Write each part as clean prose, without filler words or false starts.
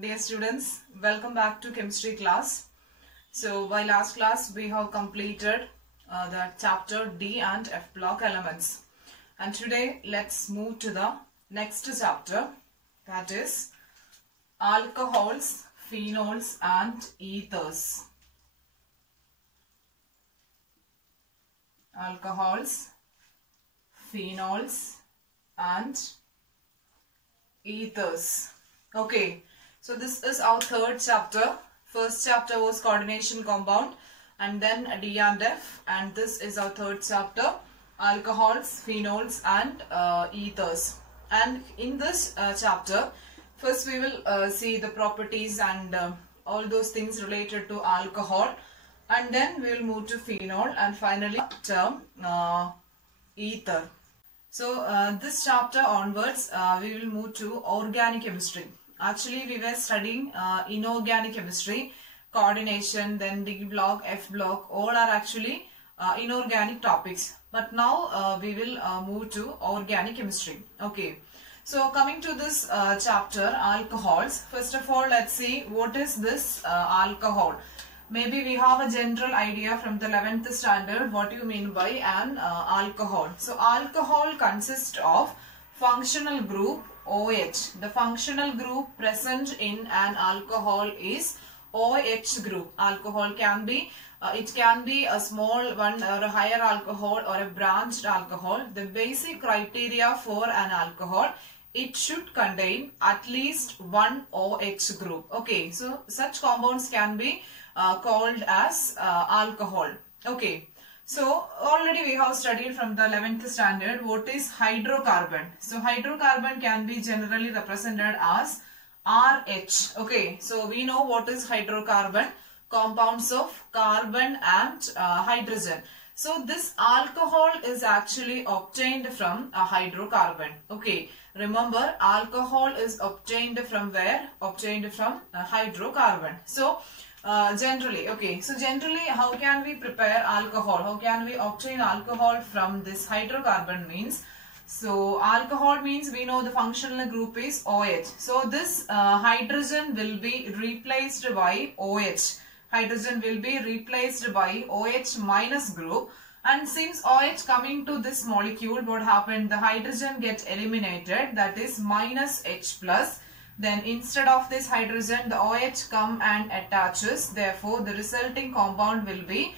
Dear students, welcome back to chemistry class. So by last class we have completed the chapter D and F block elements, and today let's move to the next chapter, that is alcohols, phenols and ethers. Alcohols, phenols and ethers. Okay, so this is our third chapter. First chapter was coordination compound and then D and F, and this is our third chapter, alcohols, phenols and ethers. And in this chapter, first we will see the properties and all those things related to alcohol, and then we will move to phenol and finally term ether. So this chapter onwards we will move to organic chemistry. Actually we were studying inorganic chemistry, coordination, then D block, F block, all are actually inorganic topics. But now we will move to organic chemistry. Okay. So coming to this chapter, alcohols. First of all, let's see what is this alcohol. Maybe we have a general idea from the 11th standard what you mean by an alcohol. So alcohol consists of functional group OH. The functional group present in an alcohol is OH group. Alcohol can be, it can be a small one or a higher alcohol or a branched alcohol. The basic criteria for an alcohol, it should contain at least one OH group. Okay, so such compounds can be called as alcohol. Okay, so already we have studied from the 11th standard what is hydrocarbon. So hydrocarbon can be generally represented as RH. Okay, so we know what is hydrocarbon, compounds of carbon and hydrogen. So this alcohol is actually obtained from a hydrocarbon. Okay, remember alcohol is obtained from where? Obtained from a hydrocarbon. So generally, okay, so generally how can we prepare alcohol? How can we obtain alcohol from this hydrocarbon means? So alcohol means we know the functional group is OH. So this hydrogen will be replaced by OH. Hydrogen will be replaced by OH minus group, and since OH coming to this molecule, what happened? The hydrogen get eliminated, that is minus H plus. Then instead of this hydrogen, the OH come and attaches. Therefore, the resulting compound will be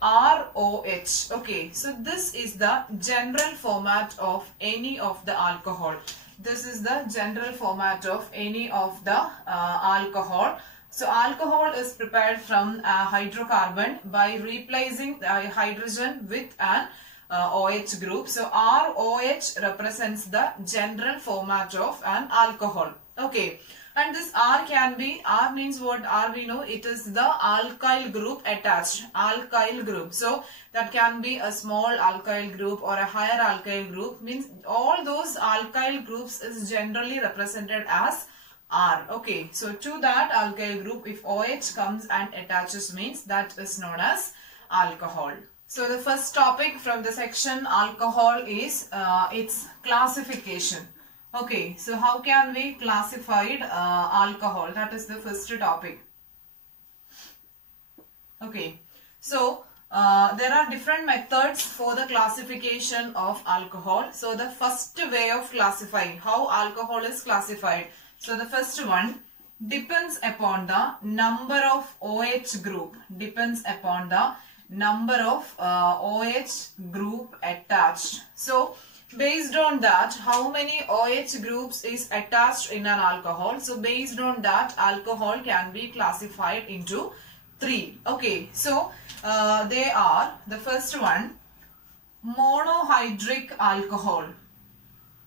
ROH. Okay, so this is the general format of any of the alcohol. This is the general format of any of the alcohol. So alcohol is prepared from a hydrocarbon by replacing the hydrogen with an OH group. So ROH represents the general format of an alcohol. Okay, and this R can be, R means what? R we know it is the alkyl group attached, alkyl group. So that can be a small alkyl group or a higher alkyl group, means all those alkyl groups is generally represented as R. Okay, so to that alkyl group, if OH comes and attaches, means that is known as alcohol. So the first topic from the section alcohol is its classification. Okay, so how can we classify alcohol? That is the first topic. Okay, so there are different methods for the classification of alcohol. So the first way of classifying how alcohol is classified. So the first one depends upon the number of OH group. Depends upon the number of OH group attached. So based on that, how many OH groups is attached in an alcohol? So based on that, alcohol can be classified into 3. Okay, so they are, the first one, monohydric alcohol.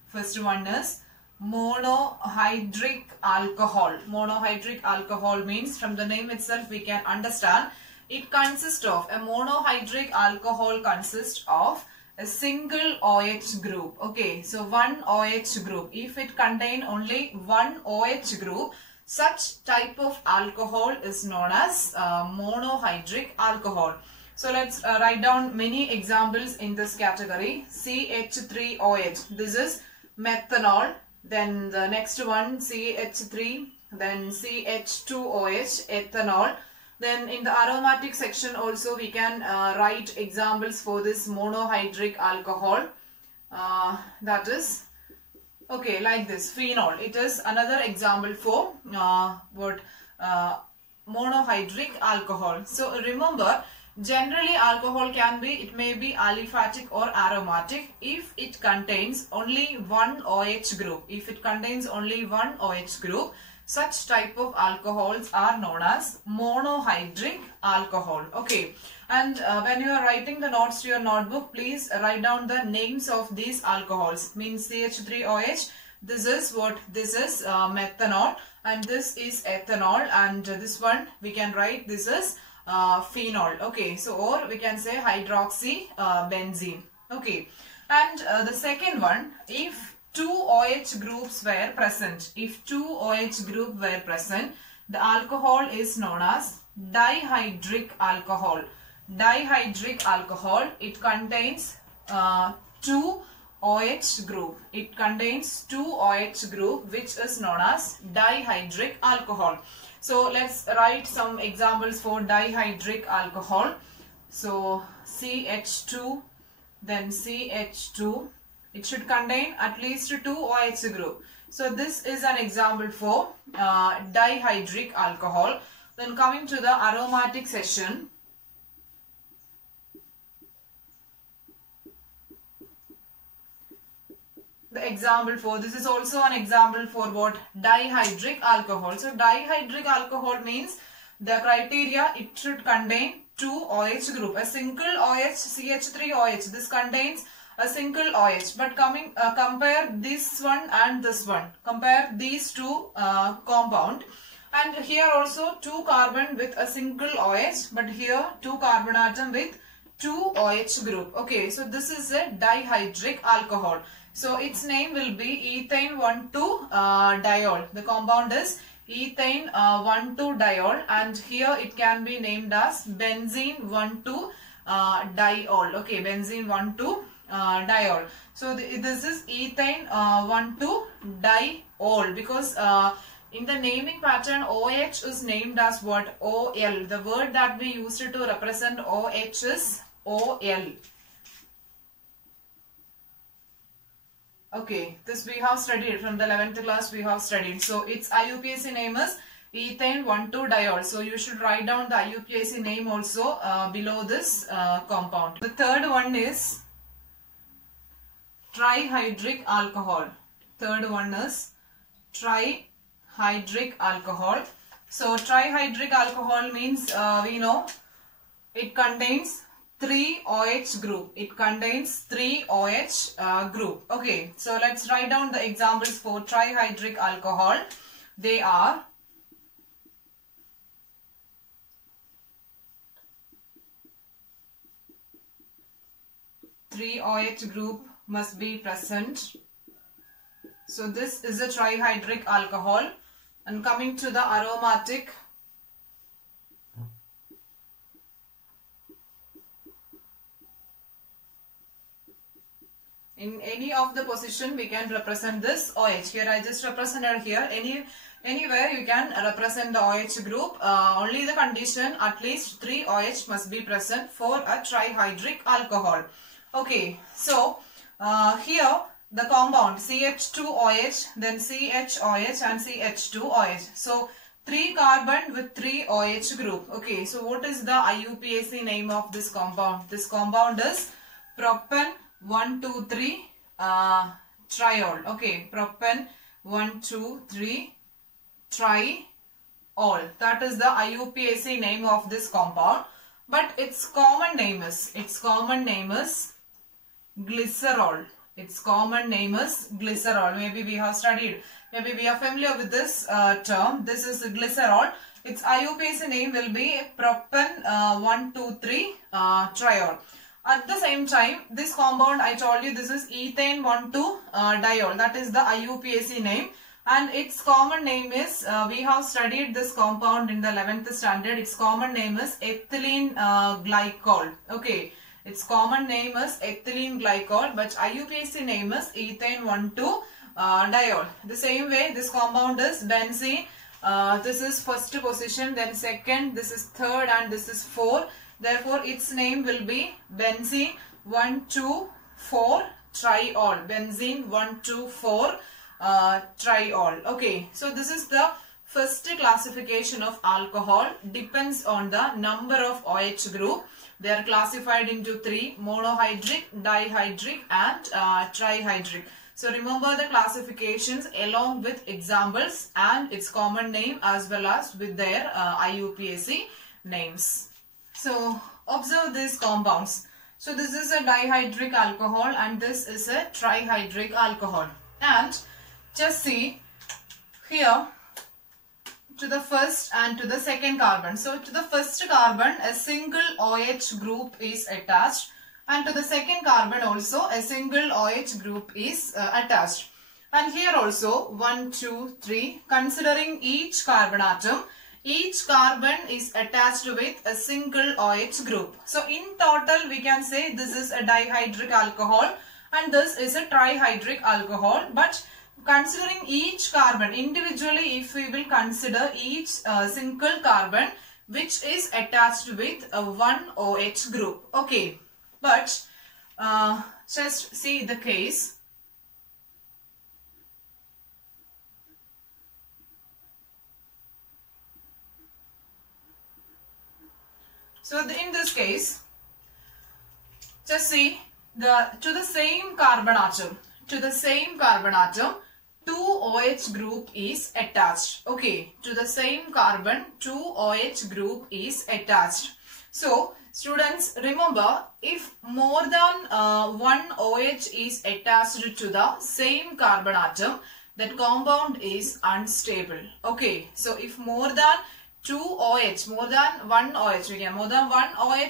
First one is monohydric alcohol. Monohydric alcohol means from the name itself we can understand it consists of, a monohydric alcohol consists of a single OH group. Okay, so one OH group. If it contain only one OH group, such type of alcohol is known as monohydric alcohol. So let's write down many examples in this category. CH3OH. This is methanol. Then the next one CH3 then CH2OH, ethanol. Then in the aromatic section also we can write examples for this monohydric alcohol. That is, okay, like this, phenol. It is another example for monohydric alcohol. So remember, generally alcohol can be, it may be aliphatic or aromatic if it contains only one OH group. If it contains only one OH group, such type of alcohols are known as monohydric alcohol. Okay, and when you are writing the notes to your notebook, please write down the names of these alcohols. Means CH3OH, this is what? This is methanol, and this is ethanol, and this one we can write, this is phenol. Okay, so or we can say hydroxy benzene. Okay, and the second one, if two OH groups were present, if two OH group were present, the alcohol is known as dihydric alcohol. Dihydric alcohol, it contains two OH group. It contains two OH group, which is known as dihydric alcohol. So let's write some examples for dihydric alcohol. So CH2, then CH2. It should contain at least two OH group. So this is an example for dihydric alcohol. Then coming to the aromatic section. The example for, this is also an example for what? Dihydric alcohol. So dihydric alcohol means the criteria, it should contain two OH group. A single OH, CH3OH, this contains a single OH, but compare this one and this one. Compare these two compound, and here also two carbon with a single OH, but here two carbon atom with two OH group. Okay, so this is a dihydric alcohol. So its name will be ethane 1,2-diol. The compound is ethane 1,2-diol, and here it can be named as benzene 1,2-diol. Okay, benzene 1,2-diol. So this is ethane 1,2-diol, because in the naming pattern OH is named as what? OL. The word that we used to represent OH is OL. Okay, this we have studied from the 11th class, we have studied. So its IUPAC name is ethane 1,2-diol. So you should write down the IUPAC name also below this compound. The third one is trihydric alcohol. Third one is trihydric alcohol. So trihydric alcohol means we know it contains three OH group. It contains three OH group. Okay, so let's write down the examples for trihydric alcohol. They are three OH group must be present. So this is a trihydric alcohol. And coming to the aromatic, in any of the position we can represent this OH. Here I just represented here. Anywhere you can represent the OH group. Only the condition, at least three OH must be present for a trihydric alcohol. Okay, so here the compound CH2OH, then CHOH and CH2OH. So 3 carbon with 3 OH group. Okay, so what is the IUPAC name of this compound? This compound is propan 1,2,3 triol. Okay, propan 1,2,3 triol. That is the IUPAC name of this compound. But its common name is glycerol. Its common name is glycerol. Maybe we have studied. Maybe we are familiar with this term. This is glycerol. Its IUPAC name will be propan 1,2,3 triol. At the same time, this compound, I told you, this is ethane 1,2-diol. That is the IUPAC name. And its common name is, we have studied this compound in the 11th standard. Its common name is ethylene glycol. Okay. Its common name is ethylene glycol, but IUPAC name is ethane 1,2-diol. The same way, this compound is benzene This is first position, then second, this is third, and this is 4. Therefore, its name will be benzene 1,2,4-triol. Benzene 1,2,4 triol. Okay, so this is the first classification of alcohol. Depends on the number of OH group. They are classified into 3: monohydric, dihydric, and trihydric. So remember the classifications along with examples and its common name as well as with their IUPAC names. So observe these compounds. So this is a dihydric alcohol and this is a trihydric alcohol. And just see here to the first and to the second carbon. So to the first carbon a single OH group is attached, and to the second carbon also a single OH group is attached. And here also 1, 2, 3, considering each carbon atom, each carbon is attached with a single OH group. So in total we can say this is a dihydric alcohol and this is a trihydric alcohol. But considering each carbon individually, if we will consider each single carbon which is attached with one OH group. Okay, but just see the case. So in this case, just see to the same carbon atom, 2 OH group is attached. Okay, to the same carbon 2 OH group is attached. So students, remember, if more than one OH is attached to the same carbon atom, that compound is unstable. Okay, so if more than more than one OH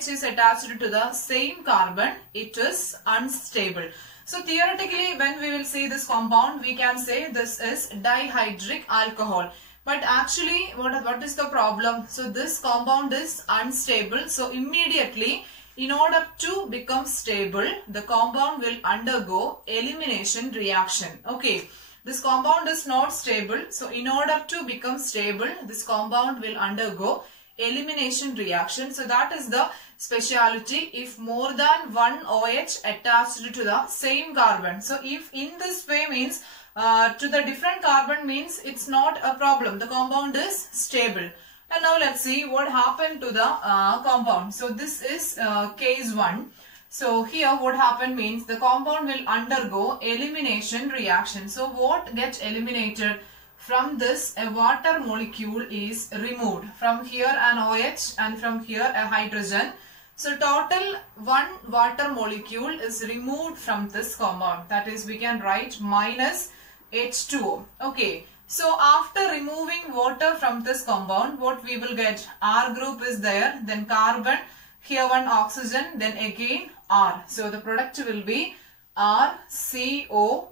is attached to the same carbon, it is unstable. So theoretically, when we will see this compound, we can say this is dihydric alcohol. But actually, what is the problem? So this compound is unstable. So immediately, in order to become stable, the compound will undergo elimination reaction. Okay. This compound is not stable. So in order to become stable, this compound will undergo elimination reaction. So that is the speciality if more than one OH attached to the same carbon. So if in this way means to the different carbon means it's not a problem. The compound is stable. And now let's see what happened to the compound. So this is case 1. So here what happened means the compound will undergo elimination reaction. So what gets eliminated? From this a water molecule is removed. From here an OH and from here a hydrogen. So total one water molecule is removed from this compound. That is, we can write minus H2O. Okay. So after removing water from this compound, what we will get? R group is there, then carbon, here one oxygen, then again R. So the product will be RCOR.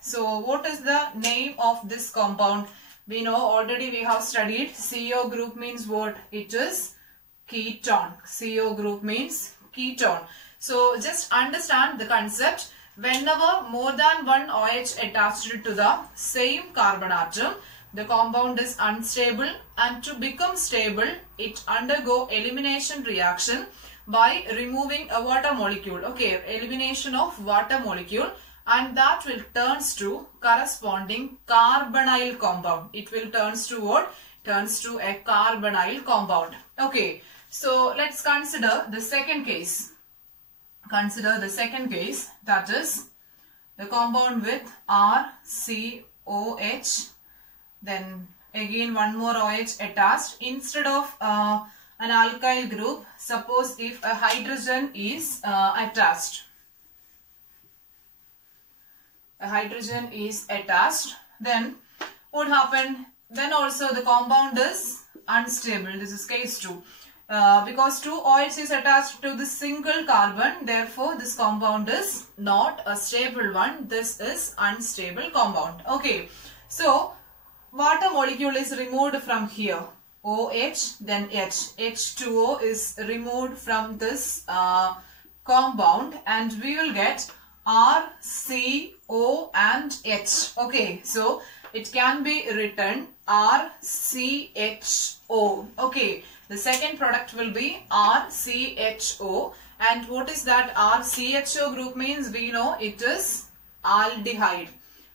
So what is the name of this compound? We know already, we have studied. CO group means what? It is ketone. CO group means ketone. So just understand the concept. Whenever more than one OH attached to the same carbon atom, the compound is unstable, and to become stable, it undergo elimination reaction by removing a water molecule. Okay, elimination of water molecule, and that will turns to corresponding carbonyl compound. It will turns to what? Turns to a carbonyl compound. Okay, so let's consider the second case. Consider the second case, that is the compound with RCOH, then again one more OH attached. Instead of an alkyl group, suppose if a hydrogen is attached. A hydrogen is attached, then what happened? Then also the compound is unstable. This is case 2. Because 2 OH is attached to the single carbon, therefore this compound is not a stable one. This is unstable compound. Okay, so water molecule is removed from here. OH, then H. H2O is removed from this compound, and we will get R, C, O and H. Okay, so it can be written RCHO. Okay, the second product will be RCHO. And what is that RCHO group means? We know it is aldehyde.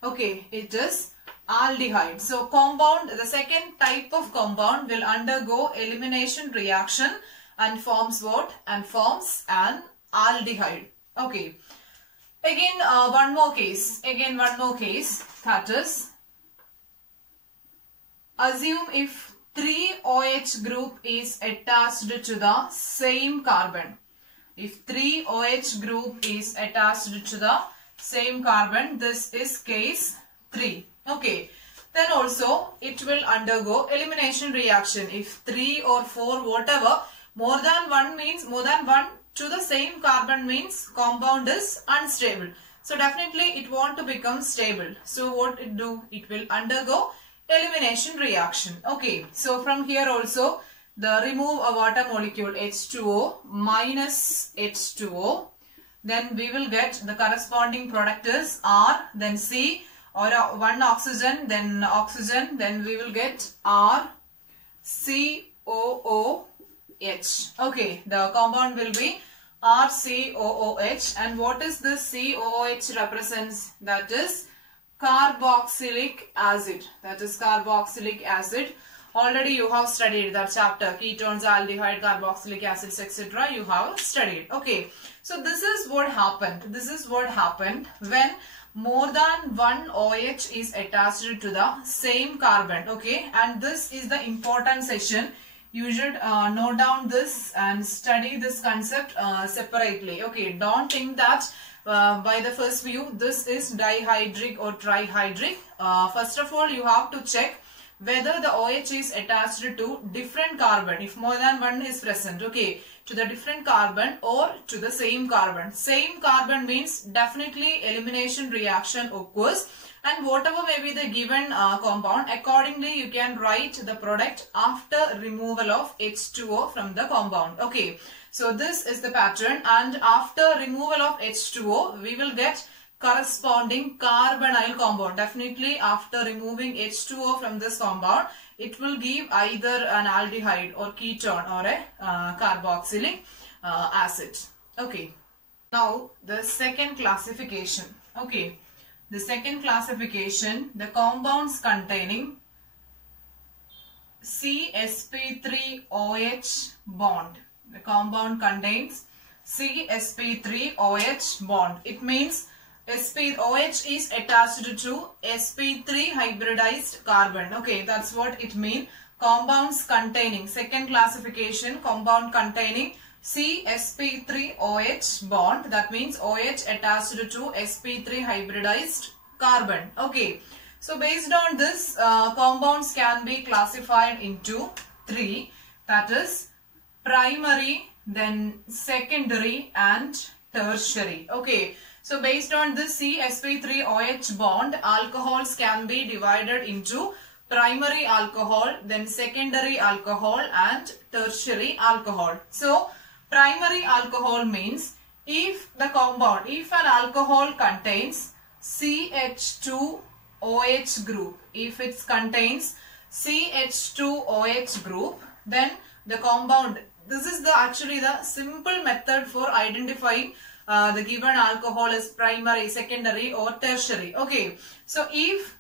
Okay, it is aldehyde. So compound, the second type of compound will undergo elimination reaction and forms what? And forms an aldehyde. Okay. Again, one more case. That is, assume if 3OH group is attached to the same carbon. If 3OH group is attached to the same carbon, this is case 3. Okay. Then also it will undergo elimination reaction. If 3 or 4, whatever, more than 1 means more than 1 to the same carbon means compound is unstable. So definitely it won't to become stable. So what it do? It will undergo elimination reaction. Okay. So from here also, the remove a water molecule H2O minus H2O. Then we will get the corresponding product is R, then C, or one oxygen, then we will get RCOOH. Okay, the compound will be RCOOH. And what is this COOH represents? That is carboxylic acid. Already you have studied that chapter, ketones, aldehyde, carboxylic acids, etc. You have studied. Okay. So this is what happened. When more than one OH is attached to the same carbon. Okay. And this is the important session. You should note down this and study this concept separately. Okay. Don't think that by the first view this is dihydric or trihydric. First of all, you have to check whether the OH is attached to different carbon, if more than one is present, okay, to the different carbon or to the same carbon. Same carbon means definitely elimination reaction occurs, and whatever may be the given compound, accordingly you can write the product after removal of H2O from the compound. Okay, so this is the pattern, and after removal of H2O we will get corresponding carbonyl compound. Definitely after removing H2O from this compound, it will give either an aldehyde or ketone or a carboxylic acid. Okay. Now the second classification. Okay. The second classification, the compounds containing CsP3OH bond. The compound contains CsP3OH bond. It means OH is attached to sp3 hybridized carbon. Okay, that's what it means. Compounds containing, second classification, compound containing CsP3OH bond. That means OH attached to sp3 hybridized carbon. Okay, so based on this, compounds can be classified into 3. That is primary, then secondary and tertiary. Okay. So based on this CsP3OH bond, alcohols can be divided into primary alcohol, then secondary alcohol and tertiary alcohol. So primary alcohol means if an alcohol contains CH2OH group, if it contains CH2OH group, then the compound, this is actually the simple method for identifying the given alcohol is primary, secondary or tertiary. Okay, so if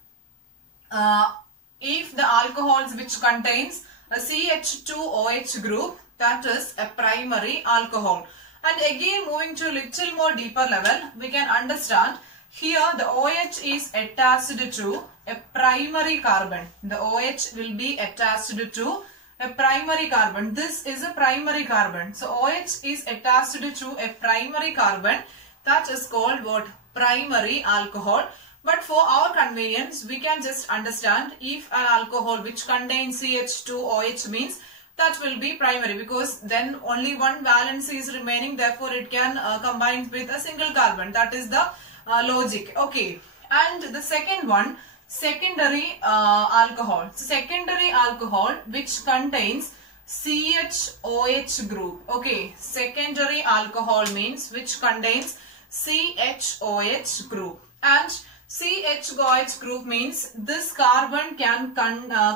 the alcohols which contains a CH2OH group, that is a primary alcohol. And again, moving to a little more deeper level, we can understand here the OH is attached to a primary carbon. The OH will be attached to a primary carbon. This is a primary carbon. So OH is attached to a primary carbon. That is called what? Primary alcohol. But for our convenience, we can just understand if an alcohol which contains CH2OH means that will be primary, because then only one valence is remaining. Therefore, it can combine with a single carbon. That is the logic. Okay. And the second one, secondary alcohol. So secondary alcohol which contains CHOH group. Okay, secondary alcohol means which contains CHOH group. And CH-OH group means this carbon can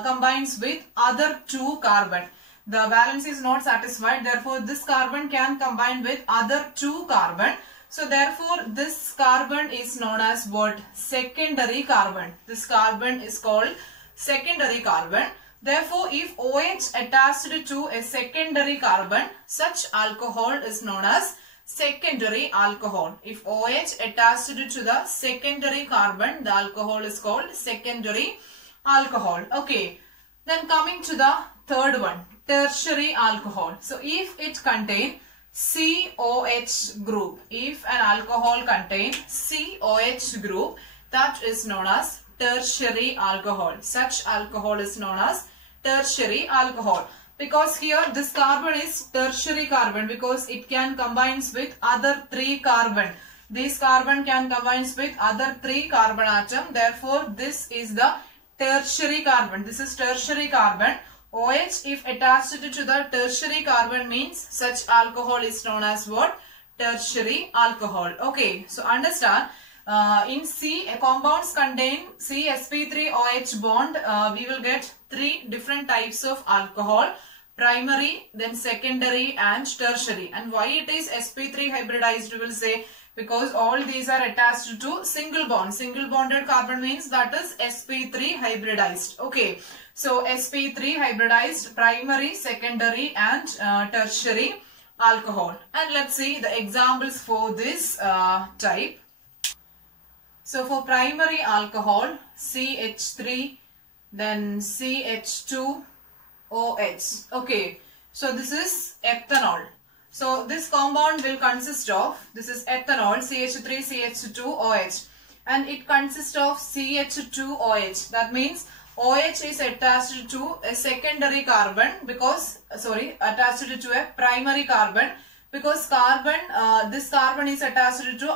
combines with other two carbon. The valence is not satisfied, therefore this carbon can combine with other two carbon. So therefore this carbon is known as what? Secondary carbon. This carbon is called secondary carbon. Therefore if OH attached to a secondary carbon, such alcohol is known as secondary alcohol. If OH attached to the secondary carbon, the alcohol is called secondary alcohol. Okay. Then coming to the third one, tertiary alcohol. So if it contains COH group, if an alcohol contains COH group, that is known as tertiary alcohol. Such alcohol is known as tertiary alcohol. Because here this carbon is tertiary carbon because it can combines with other three carbon. This carbon can combines with other three carbon atom. Therefore this is the tertiary carbon. This is tertiary carbon. OH if attached to the tertiary carbon means such alcohol is known as what? Tertiary alcohol. Okay, so understand in compounds contain CsP3OH bond, we will get three different types of alcohol: primary, then secondary and tertiary. And why it is sp3 hybridized, we will say, because all these are attached to single bond. Single bonded carbon means that is sp3 hybridized. Okay. So sp3 hybridized primary, secondary and tertiary alcohol. And let's see the examples for this type. So for primary alcohol, CH3, then CH2OH. Okay. So this is ethanol. So this compound will consist of, this is ethanol, CH3, CH2OH. And it consists of CH2OH. That means OH is attached to a secondary carbon because, attached to a primary carbon because this carbon is attached to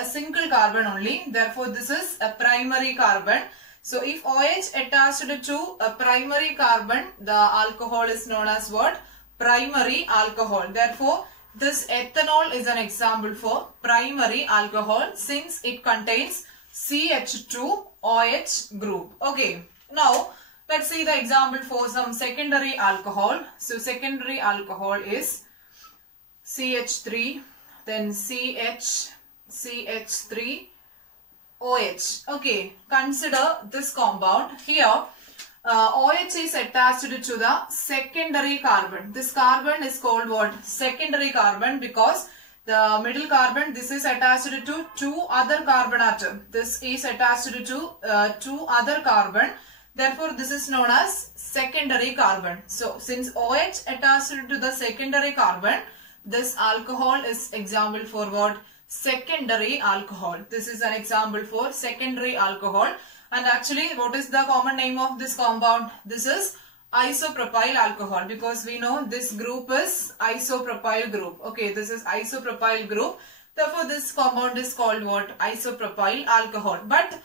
a single carbon only. Therefore, this is a primary carbon. So, if OH attached to a primary carbon, the alcohol is known as what? Primary alcohol. Therefore, this ethanol is an example for primary alcohol since it contains CH2OH group. Okay. Now, let's see the example for some secondary alcohol. So, secondary alcohol is CH3, then CH3OH. Okay, consider this compound. Here, OH is attached to the secondary carbon. This carbon is called what? Secondary carbon because the middle carbon, this is attached to two other carbon atom. This is attached to two other carbon. Therefore, this is known as secondary carbon. So, since OH attached to the secondary carbon, this alcohol is example for what? Secondary alcohol. This is an example for secondary alcohol. And actually, what is the common name of this compound? This is isopropyl alcohol because we know this group is isopropyl group. Okay, this is isopropyl group. Therefore, this compound is called what? Isopropyl alcohol. But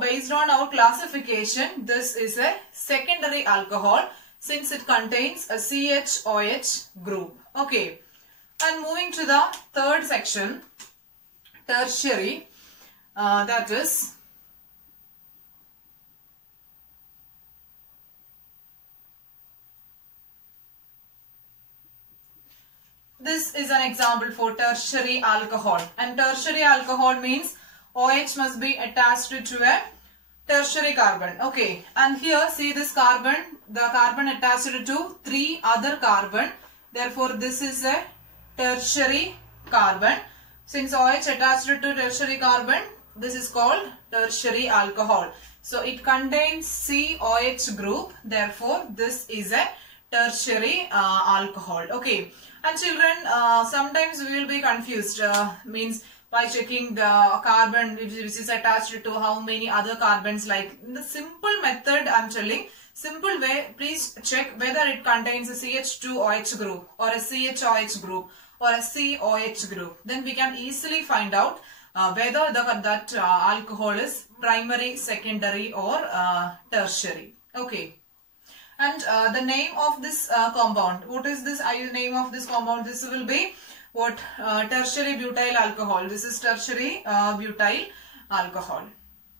based on our classification, this is a secondary alcohol since it contains a CH-OH group. Okay. And moving to the third section, tertiary, that is this is an example for tertiary alcohol. And tertiary alcohol means OH must be attached to a tertiary carbon. Okay. And here see this carbon, the carbon attached to three other carbon. Therefore, this is a tertiary carbon. Since OH attached to tertiary carbon, this is called tertiary alcohol. So, it contains COH group. Therefore, this is a tertiary alcohol. Okay. And children, sometimes we will be confused. Means by checking the carbon which is attached to how many other carbons. Like in the simple method I am telling, simple way, please check whether it contains a CH2OH group or a CHOH group or a COH group. Then we can easily find out whether that alcohol is primary, secondary or tertiary. Okay. And the name of this compound, what is this name of this compound? This will be what? Tertiary butyl alcohol. This is tertiary butyl alcohol.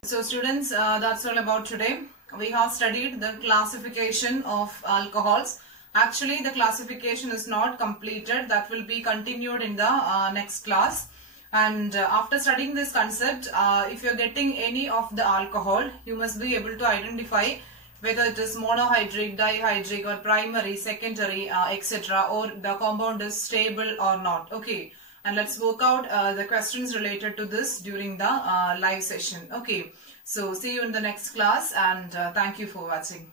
So students, that's all about today. We have studied the classification of alcohols. Actually, the classification is not completed. That will be continued in the next class. And after studying this concept, if you are getting any of the alcohol, you must be able to identify whether it is monohydric, dihydric or primary, secondary, etc. or the compound is stable or not. Okay. And let's work out the questions related to this during the live session. Okay. So see you in the next class, and thank you for watching.